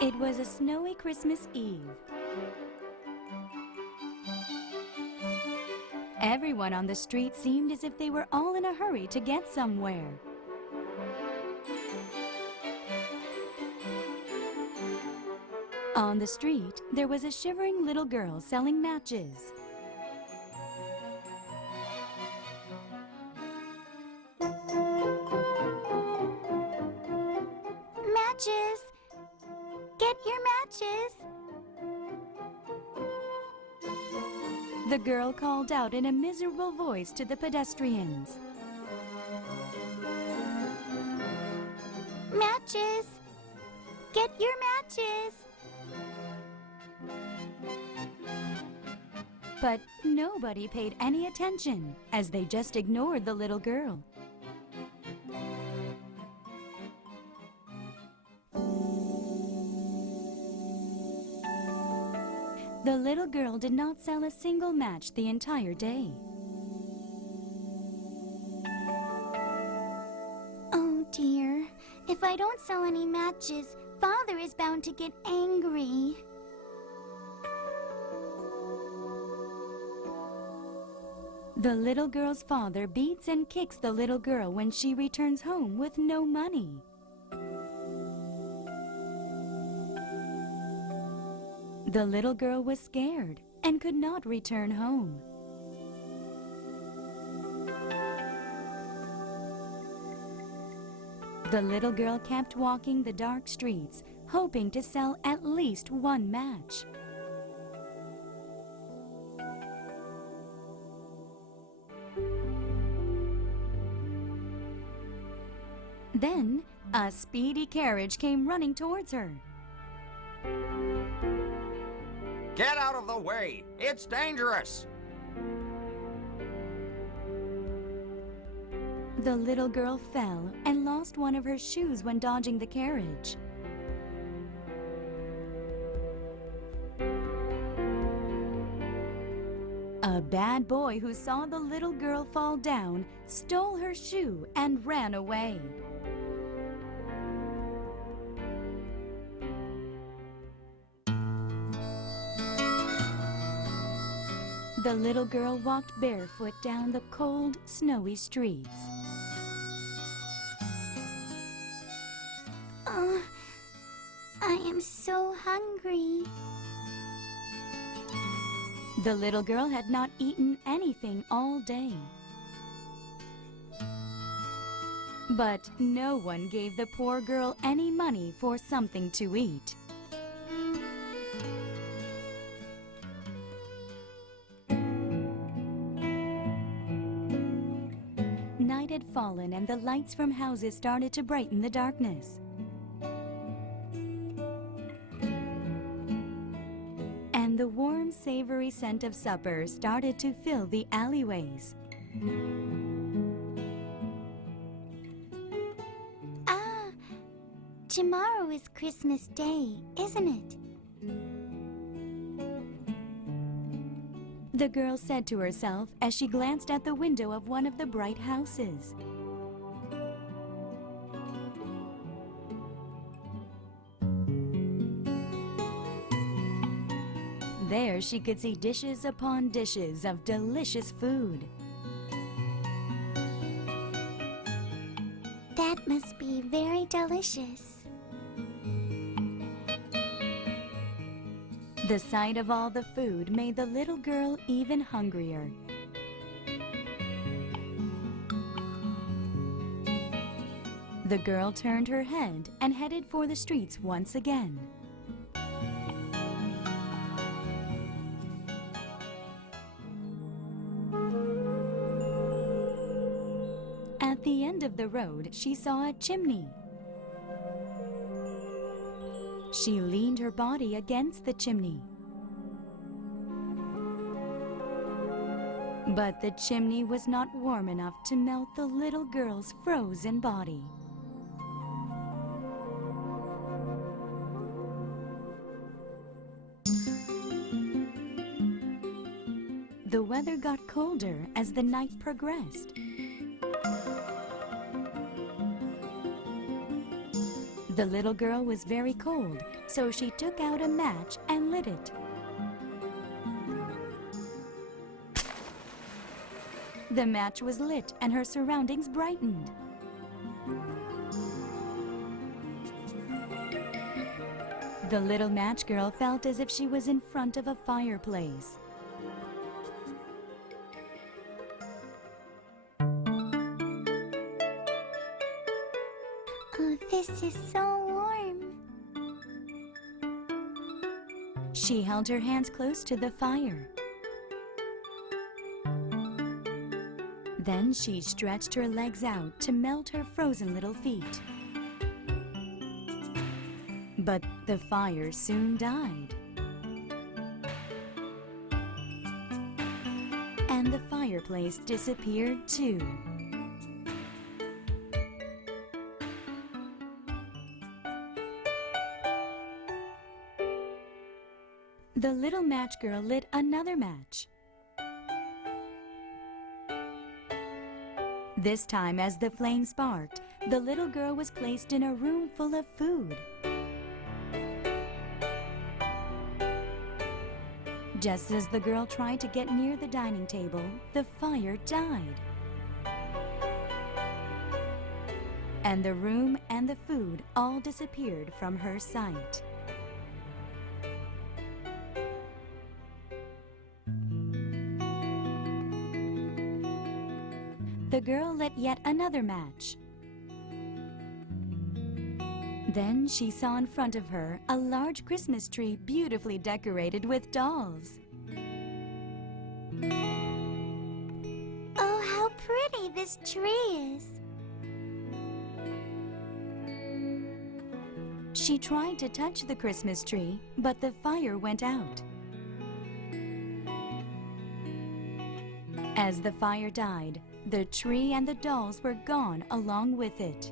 It was a snowy Christmas Eve. Everyone on the street seemed as if they were all in a hurry to get somewhere. On the street, there was a shivering little girl selling matches. Matches! Get your matches! The girl called out in a miserable voice to the pedestrians. Matches! Get your matches! But nobody paid any attention, as they just ignored the little girl. The little girl did not sell a single match the entire day. Oh dear, if I don't sell any matches, Father is bound to get angry. The little girl's father beats and kicks the little girl when she returns home with no money. The little girl was scared and could not return home. The little girl kept walking the dark streets, hoping to sell at least one match. Then, a speedy carriage came running towards her. Get out of the way! It's dangerous! The little girl fell and lost one of her shoes when dodging the carriage. A bad boy who saw the little girl fall down stole her shoe and ran away. The little girl walked barefoot down the cold, snowy streets. Oh, I am so hungry. The little girl had not eaten anything all day. But no one gave the poor girl any money for something to eat. Night had fallen and the lights from houses started to brighten the darkness. And the warm, savory scent of supper started to fill the alleyways. Ah, tomorrow is Christmas Day, isn't it? The girl said to herself as she glanced at the window of one of the bright houses. There she could see dishes upon dishes of delicious food. That must be very delicious. The sight of all the food made the little girl even hungrier. The girl turned her head and headed for the streets once again. At the end of the road, she saw a chimney. She leaned her body against the chimney. But the chimney was not warm enough to melt the little girl's frozen body. The weather got colder as the night progressed. The little girl was very cold, so she took out a match and lit it. The match was lit and her surroundings brightened. The little match girl felt as if she was in front of a fireplace. Oh, this is so warm. She held her hands close to the fire. Then she stretched her legs out to melt her frozen little feet. But the fire soon died. And the fireplace disappeared too. The little match girl lit another match. This time, as the flame sparked, the little girl was placed in a room full of food. Just as the girl tried to get near the dining table, the fire died. And the room and the food all disappeared from her sight. The girl lit yet another match. Then she saw in front of her a large Christmas tree beautifully decorated with dolls. Oh, how pretty this tree is. She tried to touch the Christmas tree, but the fire went out. As the fire died, the tree and the dolls were gone along with it.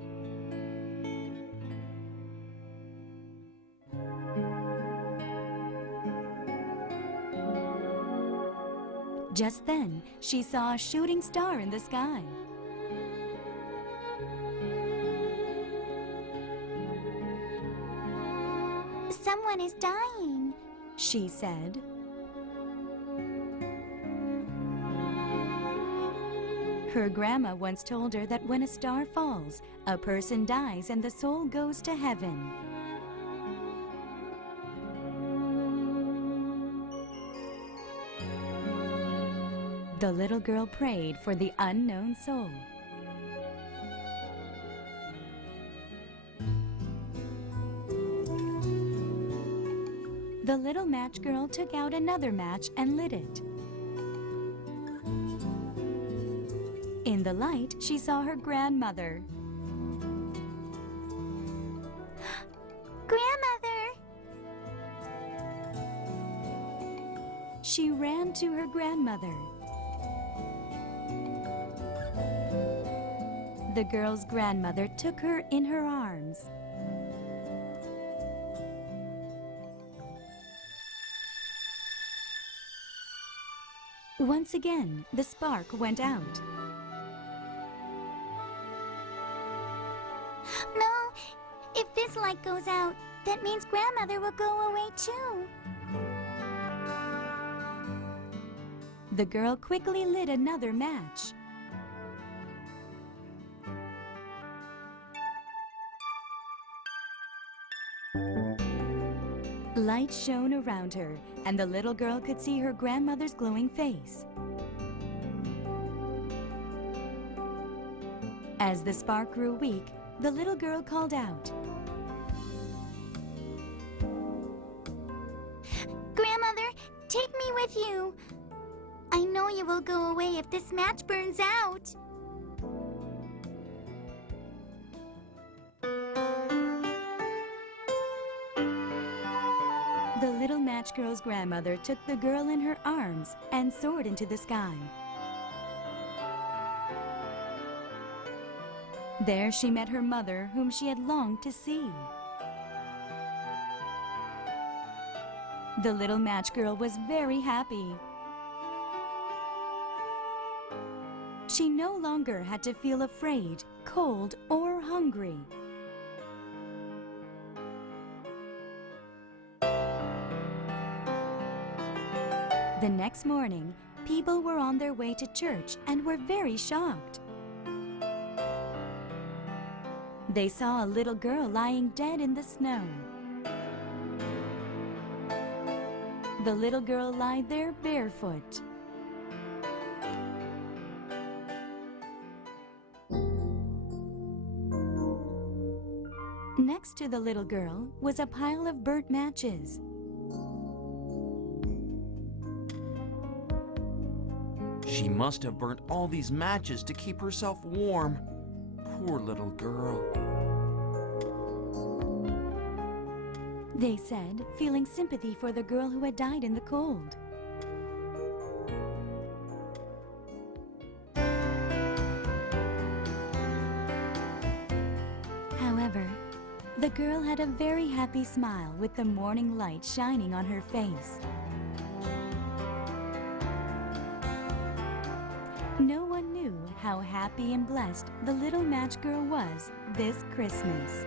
Just then, she saw a shooting star in the sky. Someone is dying, she said. Her grandma once told her that when a star falls, a person dies and the soul goes to heaven. The little girl prayed for the unknown soul. The little match girl took out another match and lit it. In the light, she saw her grandmother. Grandmother! She ran to her grandmother. The girl's grandmother took her in her arms. Once again, the spark went out. No, if this light goes out, that means Grandmother will go away too. The girl quickly lit another match. Light shone around her, and the little girl could see her grandmother's glowing face. As the spark grew weak, the little girl called out, Grandmother, take me with you. I know you will go away if this match burns out. The little match girl's grandmother took the girl in her arms and soared into the sky. There she met her mother, whom she had longed to see. The little match girl was very happy. She no longer had to feel afraid, cold, or hungry. The next morning, people were on their way to church and were very shocked. They saw a little girl lying dead in the snow. The little girl lied there barefoot. Next to the little girl was a pile of burnt matches. She must have burnt all these matches to keep herself warm. Poor little girl. They said, feeling sympathy for the girl who had died in the cold. However, the girl had a very happy smile with the morning light shining on her face. No one knew how happy and blessed the little match girl was this Christmas.